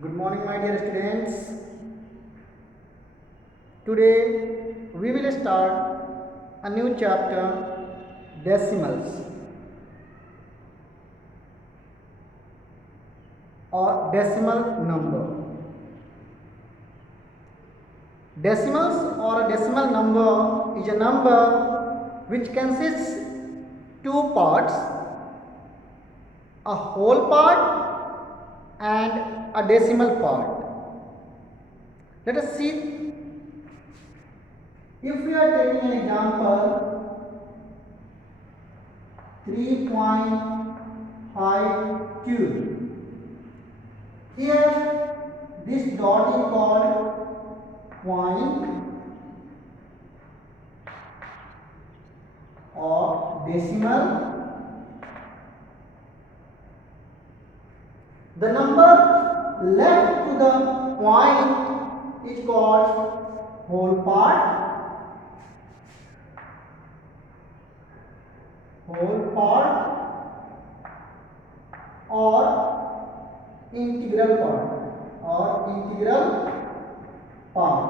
Good morning, my dear students. Today we will start a new chapter, decimals or decimal number. Decimals or a decimal number is a number which consists two parts, a whole part and a decimal part. Let us see. If we are taking an example 3.52, here this dot is called point or decimal. The number left to the point is called whole part or integral part.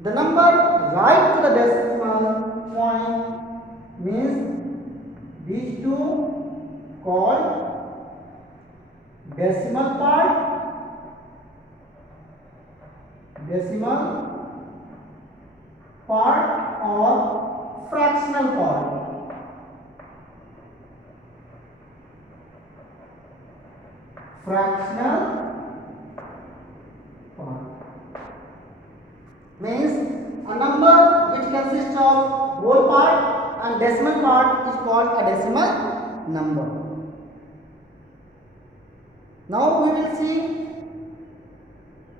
The number right to the decimal point means these two called decimal part or fractional part. Fractional part means a number which consists of whole part and decimal part is called a decimal number. Now we will see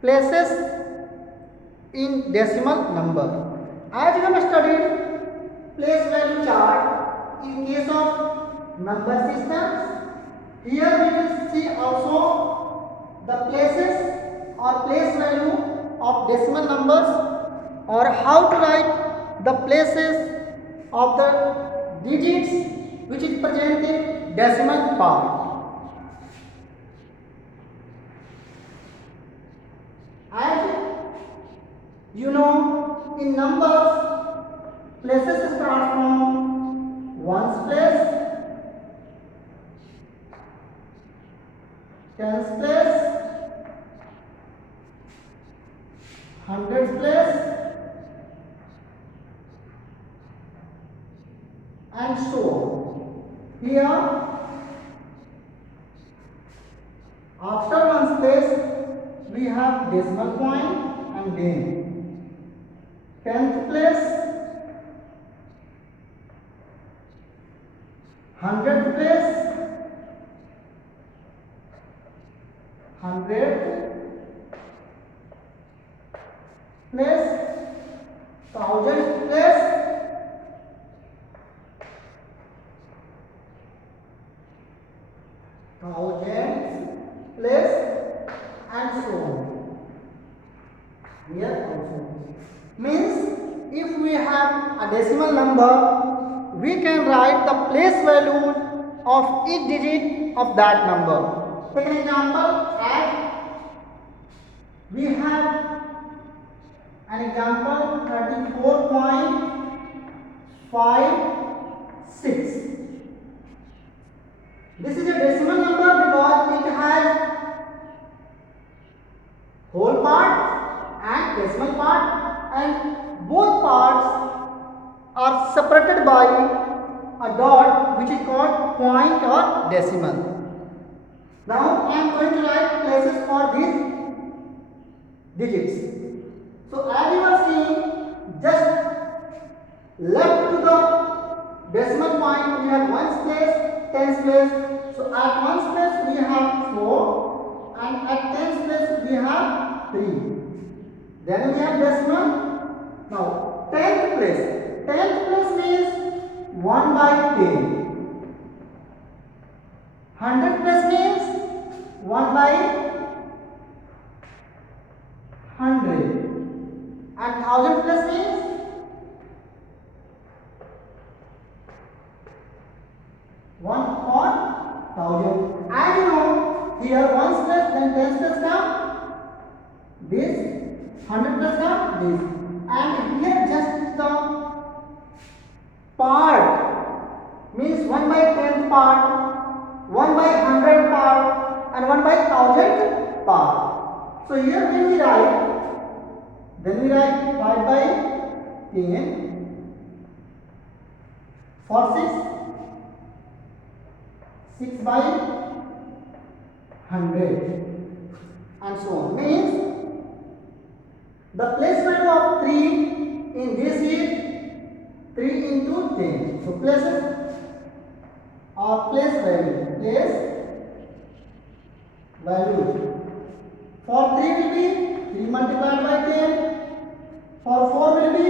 places in decimal number. As we have studied place value chart in case of number systems, here we will see also the places or place value of decimal numbers, or how to write the places of the digits which is present in decimal part. As you know, in numbers, places start from ones place, tens place, hundreds place, and so on. Here, after ones place, we have decimal point and name. Tenth place, hundredth place, hundredth place, thousandth place, and so on. Here also means if we have a decimal number, we can write the place value of each digit of that number. Take an example, as we have an example 34.56. This is a decimal number because it has whole part and decimal part, and both parts are separated by a dot which is called point or decimal. Now I am going to write places for these digits. So as you are seeing, just left to the decimal point we have ones place, tens place. So at ones place we have 4 and at tens place we have 3. Then we have decimal. Now 10th place means 1 by 10. 100th place means 1 by 100. And 1000th place means 1 on 1000. As you know, here ones place, then tens place come this, 100 place come this, and here just the part means 1 by 10th part, 1 by 100 part, and 1 by 1000 part. So here when we write, then we write 5 by 10 for 6 by 100 and so on. Means the place value of 3 in this is 3 into 10. So places or place value for 3 will be 3 multiplied by 10, for 4 will be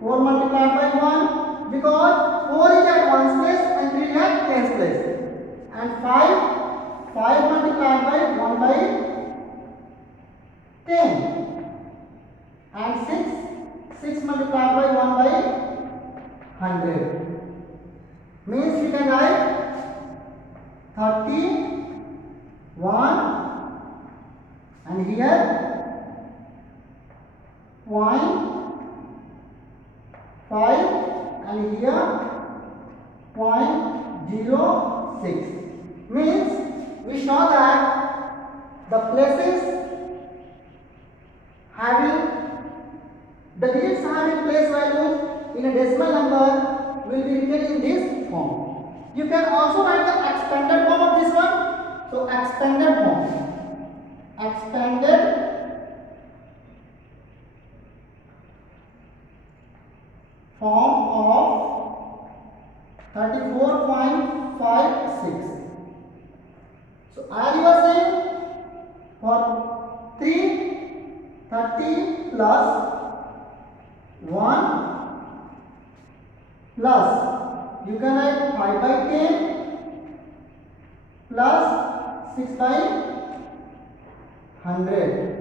4 multiplied by 1, because 4 is at 1's place and 3 is at 10's place, and 5 multiplied by 1 by 10, and 6 multiplied by 1 by 100. Means we can write 31 and here 0.5 and here 0.06. Means we saw that the places having the digits having place values in a decimal number will be written in this form. You can also write the expanded form of this one. So expanded form of 34.56. So as you are saying, for 330 plus 1 plus you can write 5 by 10 plus 6 by 100.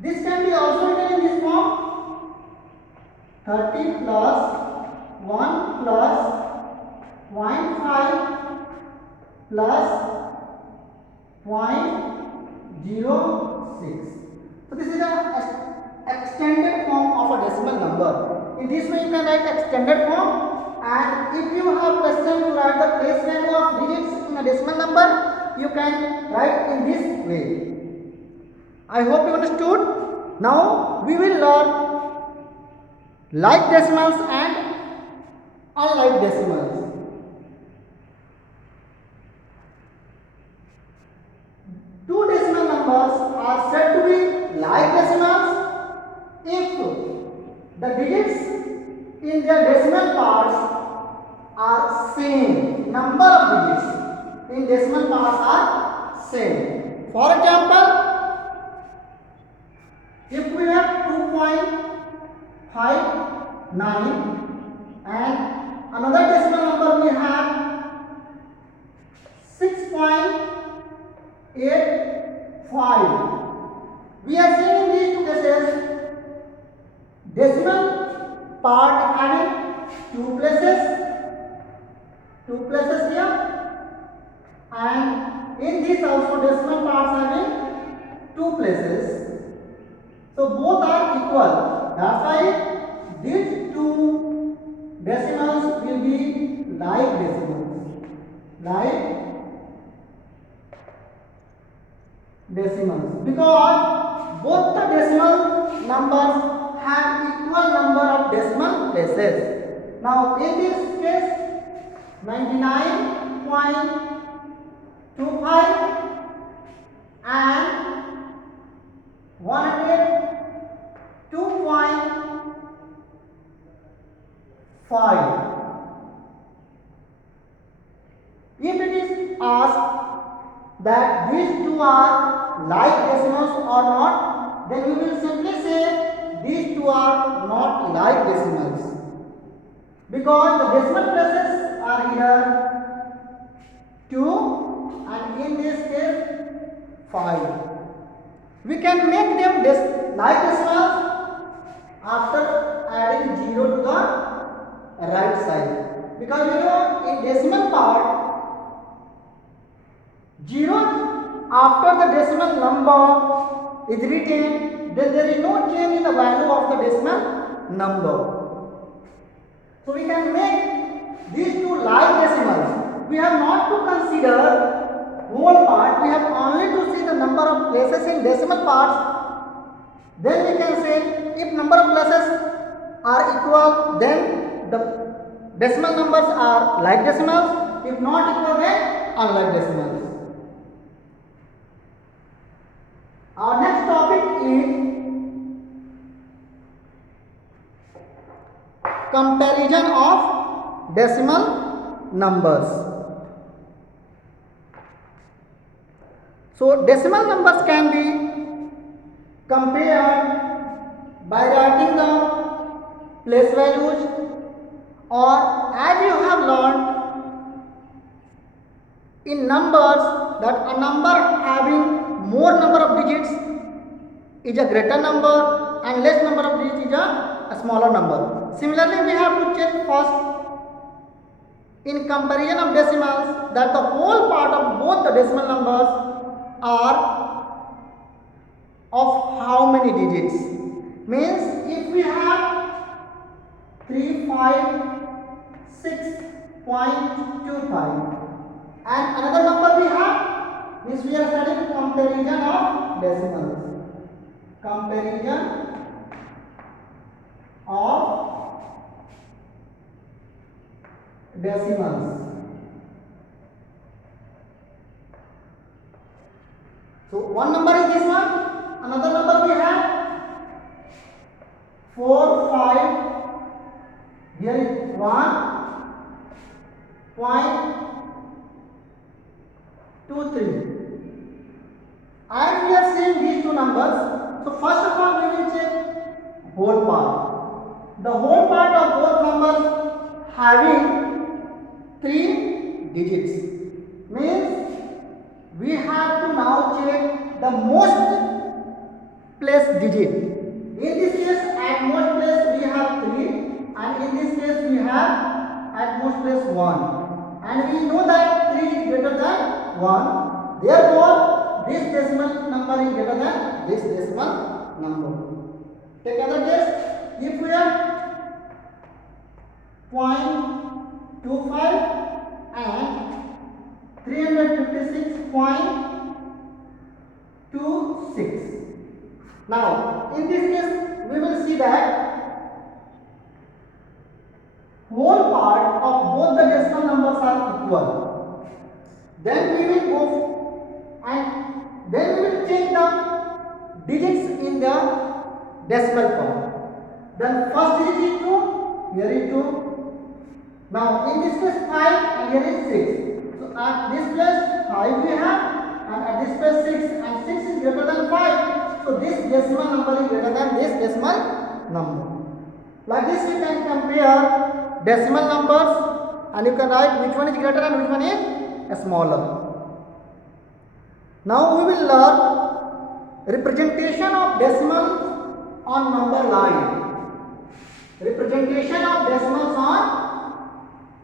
This can be also written in this form: 30 plus 1 plus 0.5 plus 0.06. So this is an extended form of a decimal number. In this way you can write extended form, and if you have question to write the place value of digits in a decimal number, you can write in this way. I hope you understood. Now we will learn like decimals and unlike decimals. Two decimal numbers are said to be like decimals if the digits in their decimal parts are same. Number of digits in decimal parts are same. For example, if we have 2.59 and another decimal number we have 6.85, we are seeing in these two cases decimal part having two places here, and in this also decimal parts having two places. So both are equal. That's why these two decimals will be like decimals. Because both the decimal numbers have equal number of decimal places. Now in this case 99.25 and 102.5. If it is asked that these two are like decimals or not, then we will simply say these two are not like decimals, because the decimal places are here 2 and in this case 5. We can make them like decimals after adding 0 to the right side, because you know in decimal part 0 after the decimal number is written, then there is no change in the value of the decimal number. So we can make these two like decimals. We have not to consider whole part, we have only to see the number of places in decimal parts. Then we can say if number of places are equal, then the decimal numbers are like decimals. If not equal, then unlike decimals. Our next topic is comparison of decimal numbers. So decimal numbers can be compared by writing the place values, or as you have learned in numbers that a number having more number of digits is a greater number and less number of digits is a smaller number. Similarly, we have to check first in comparison of decimals that the whole part of both the decimal numbers are of how many digits. Means if we have 356.25 and another number we have, means we are studying comparison of decimals. Comparison of decimals. So one number is this one, another number we have 4, 5, here is 1.23. As we are seeing these two numbers, so first of all we will check whole part. The whole part of both numbers having 3 digits. Means we have to now check the most place digit. In this case, at most place we have 3, and in this case we have at most place 1. And we know that 3 is greater than 1. Therefore, this decimal number is greater than this decimal number. Take another case. If we have 0.25 and 356.26. Now, in this case, we will see that whole part of both the decimal numbers are equal. Then we will go and then we will change the digits in the decimal part. Then first digit is 2, here is 2. Now, in this case 5 and here is 6. So, at this place 5 we have, and at this place 6, and 6 is greater than 5. So, this decimal number is greater than this decimal number. Like this we can compare decimal numbers and you can write which one is greater and which one is smaller. Now we will learn representation of decimals on number line. Representation of decimals on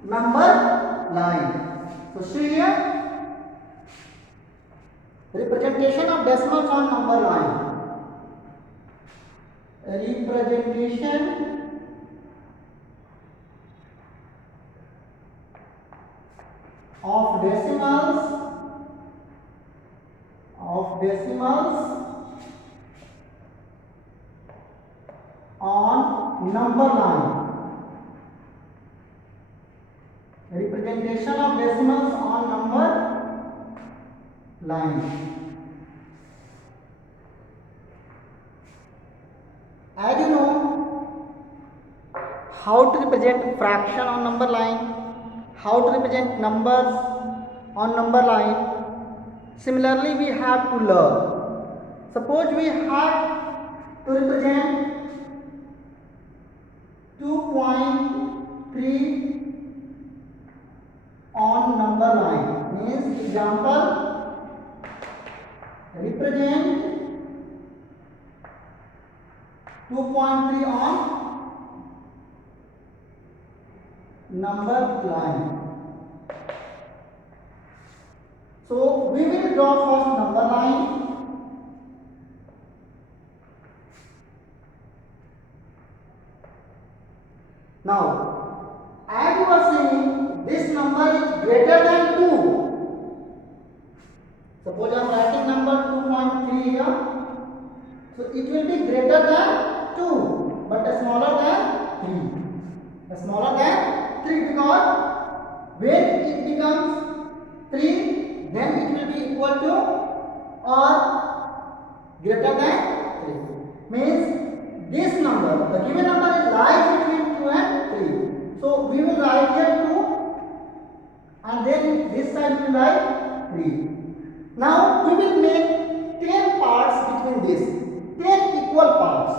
number line. So see here, representation of decimals on number line. Representation of decimals on number line. Representation of decimals on number line. As you know how to represent fraction on number line, how to represent numbers on number line. Similarly, we have to learn. Suppose we have to represent 2.3 on number line. Means example, represent 2.3 on number line. So we will draw first number Suppose I am writing number 2.3 here. So it will be greater than 2 but smaller than 3. Smaller than 3 because when it becomes 3 then it will be equal to or greater than 3. Means this number, the given number is lies between 2 and 3. So we will write here 2 and then this side we will write 3. Now we will make 10 parts between this, 10 equal parts.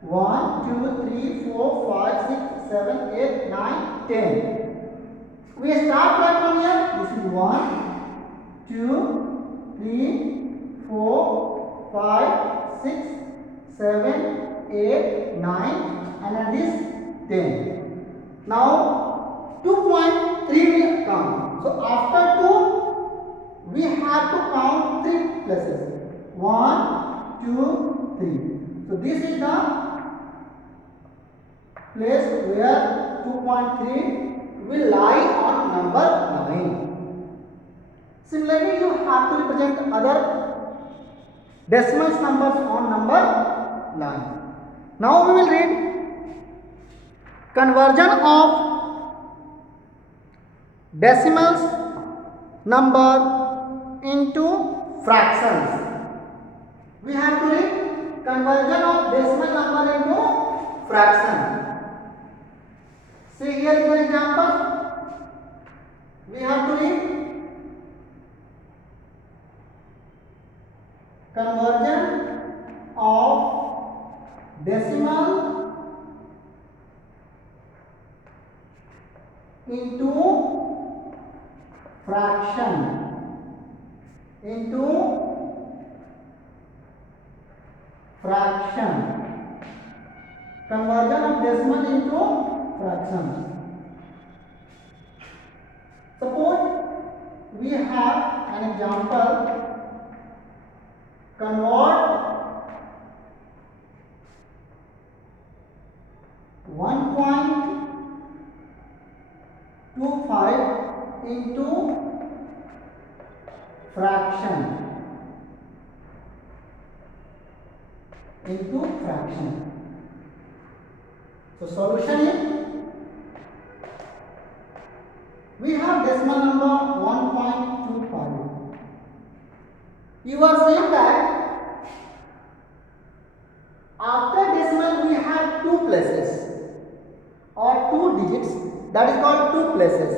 One, two, three, four, 5, 6, 7, 8, 9, 10. We start right from here. This is 1, 2, 3, 4, 5, 6, 7, 8, 9, and then this 10. Now 2.3 will come. So after 2, we have to count 3 places. 1, 2, 3. So this is the place where 2.3 will lie on number 9. Similarly, you have to represent other decimal numbers on number 9. Now we will read conversion of decimals number into fractions. We have to read conversion of decimal number into fraction. See here is an example. We have to read conversion of decimal into fraction. Conversion of decimal into fraction. Suppose we have an example. Convert 1.25 into fraction. So solution is, we have decimal number 1.25. You are saying that after decimal we have 2 places or 2 digits, that is called 2 places.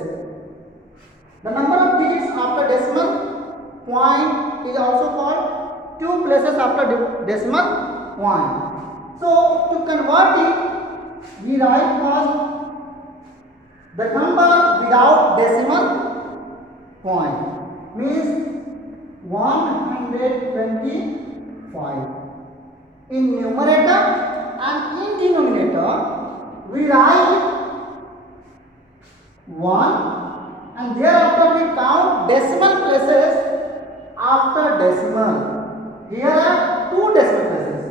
The number of digits after decimal point is also called 2 places after decimal point. So to convert it, we write first the number without decimal point, means 125. In numerator and in denominator we write 1 and thereafter we count decimal places after decimal. Here are 2 decimal places,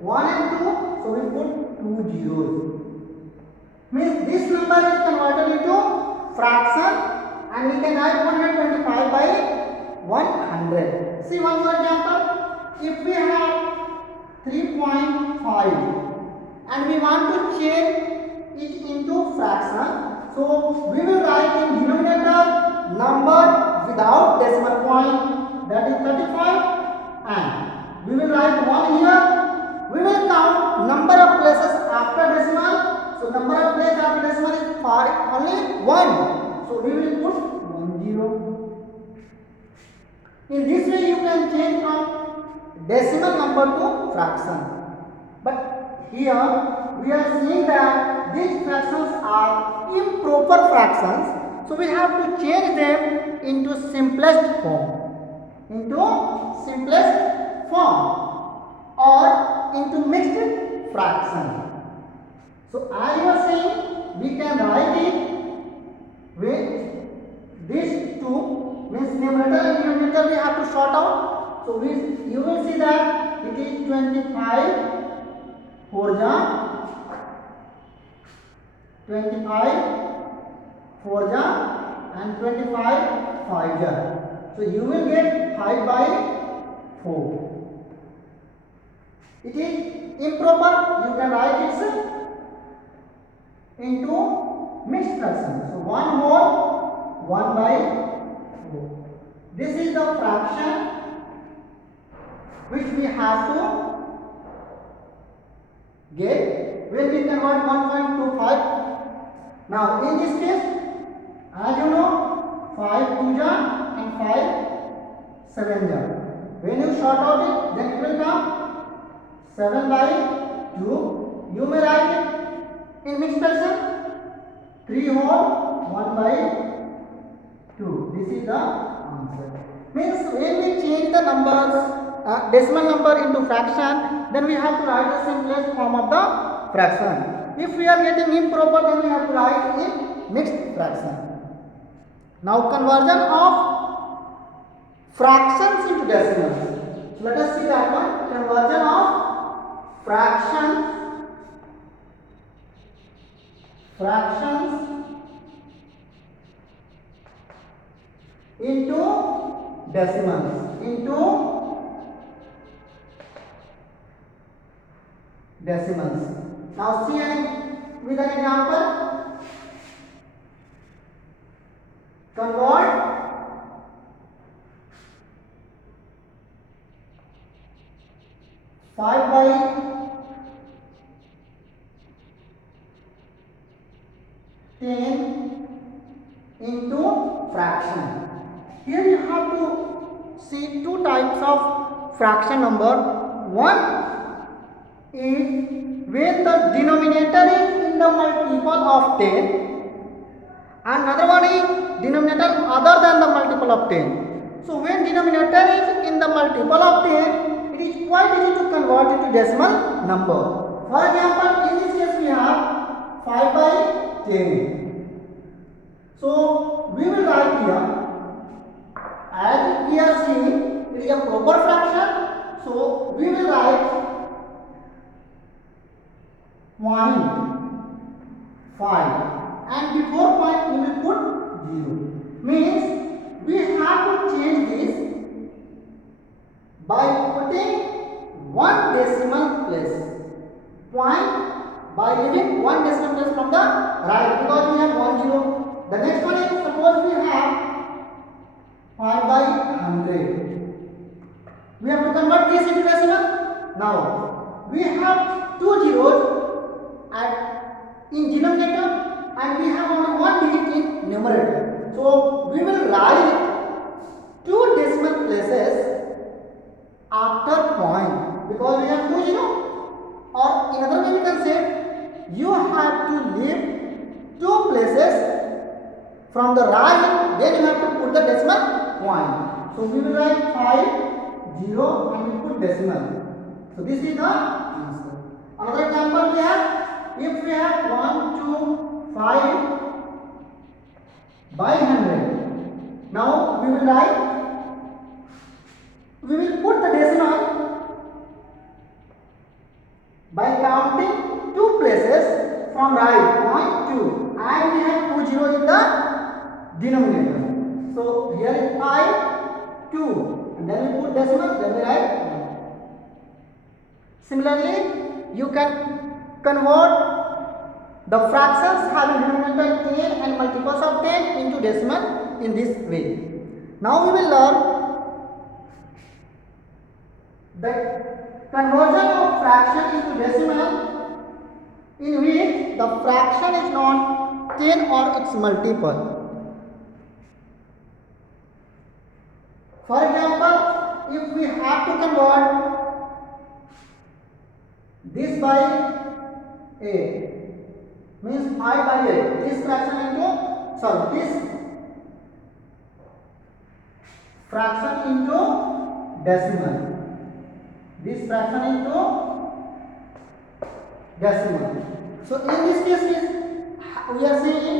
1 and 2, so we put 2 zeros. Means this number is converted into fraction and we can write 125 by 100. See one more example. If we have 3.5 and we want to change it into fraction, so we will write in denominator number without decimal point, that is 35, and we will write 1 here. We will count number of places after decimal. So number of places after decimal is 5, only 1. So we will put 10. In this way you can change from decimal number to fraction. But here we are seeing that these fractions are improper fractions. So we have to change them into simplest form. Or into mixed fraction. So as you are saying, we can write it with these two, means numerator and denominator we have to sort out. So you will see that it is 25 4 जा 25, 4 ja and 25, 5 ja. So you will get 5 by 4. It is improper. You can write it into mixed fraction. So 1 whole 1 by 4. This is the fraction which we have to get when we convert 1.25. Now in this case, as you know, 5 2 ja and 5 7 ja. When you short out it, then it will come 7 by 2. You may write it in mixed fraction 3 whole 1 by 2. This is the answer. Means when we change the numbers, decimal number into fraction, then we have to write the simplest form of the fraction. If we are getting improper, then we have to write in mixed fraction. Now conversion of fractions into decimals. So let us see that one. Conversion of fractions into decimals. Now see with an example. Convert 5 by 10 into fraction. Here you have to see two types of fraction number. One is when the denominator is in the multiple of 10. Another one is denominator other than the multiple of 10. So when denominator is in the multiple of 10, it is quite easy to convert into decimal number. For example, in this case we have 5 by 10. So we will write here, as we are seeing, it is a proper fraction. So we will write 0.5. And before point we will put 0. Means we have to change this by putting one decimal place. Point by leaving one decimal place from the right, because we have 1 0. The next one is, suppose we have 5 by 100. We have to convert this into decimal. Now we have 2 zeros in denominator, and we have only one digit in numerator. So we will write 2 decimal places after point, because we have 2 zero. Or in other way we can say, you have to leave 2 places from the right, then you have to put the decimal point. So we will write 5 0 and we put decimal. So this is the answer. Another example we have, if we have 1 2 5 by 100. Now we will put the decimal by counting 2 places from right, 0.2, and we have 2 zeros in the denominator. So here is 5 2, and then we put decimal, then we write 1. Similarly, you can convert the fractions having denominator 10 and multiples of 10 into decimal in this way. Now we will learn the conversion of fraction into decimal, in which the fraction is not 10 or its multiple. For example, if we have to convert this by 8, means 5 by 8, this fraction into decimal, this fraction into decimal. So in this case we are saying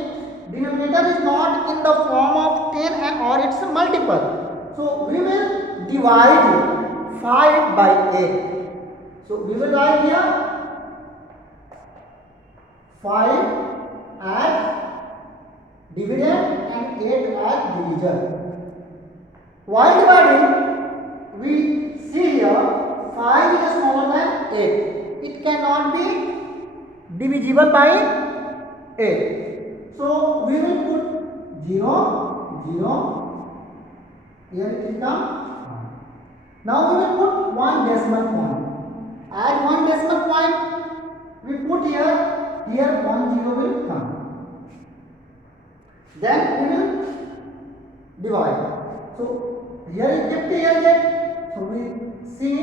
denominator is not in the form of 10 or its multiple. So we will divide 5 by 8. So we will write here 5 as dividend and 8 as divisor. While dividing, we see here 5 is smaller than 8. It cannot be divisible by 8. So we will put 0, 0. Here it will come. Now we will put one decimal point. Add one decimal point. We put here 1 0 will come. Then we will divide. So here is 50, here is 8. So we see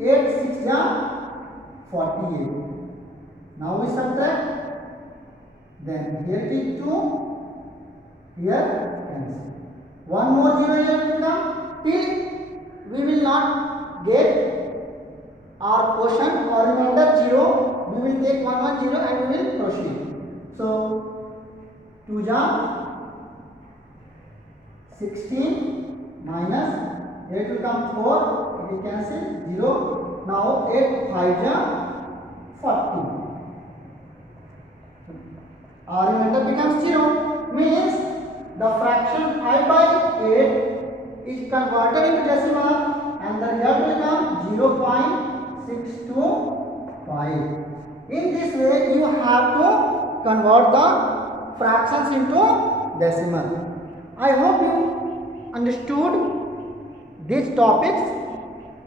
8 6 are 48. Now we subtract. Then here it is 2. Here cancel. One more 0 here will come. Till we will not get our quotient or remainder 0. We will take 1 1 0 and we will proceed. So 2 ja 16 minus here it will come 4. It will cancel 0. Now 8 5 ja 40. Our remainder becomes 0. Means the fraction 5 by 8 is converted into decimal and the result will come 0.625. In this way you have to convert the fractions into decimal. I hope you understood these topics.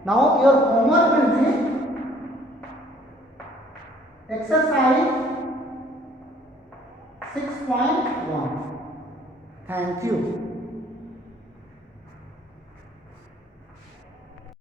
Now your homework will be exercise 6.1. Thank you.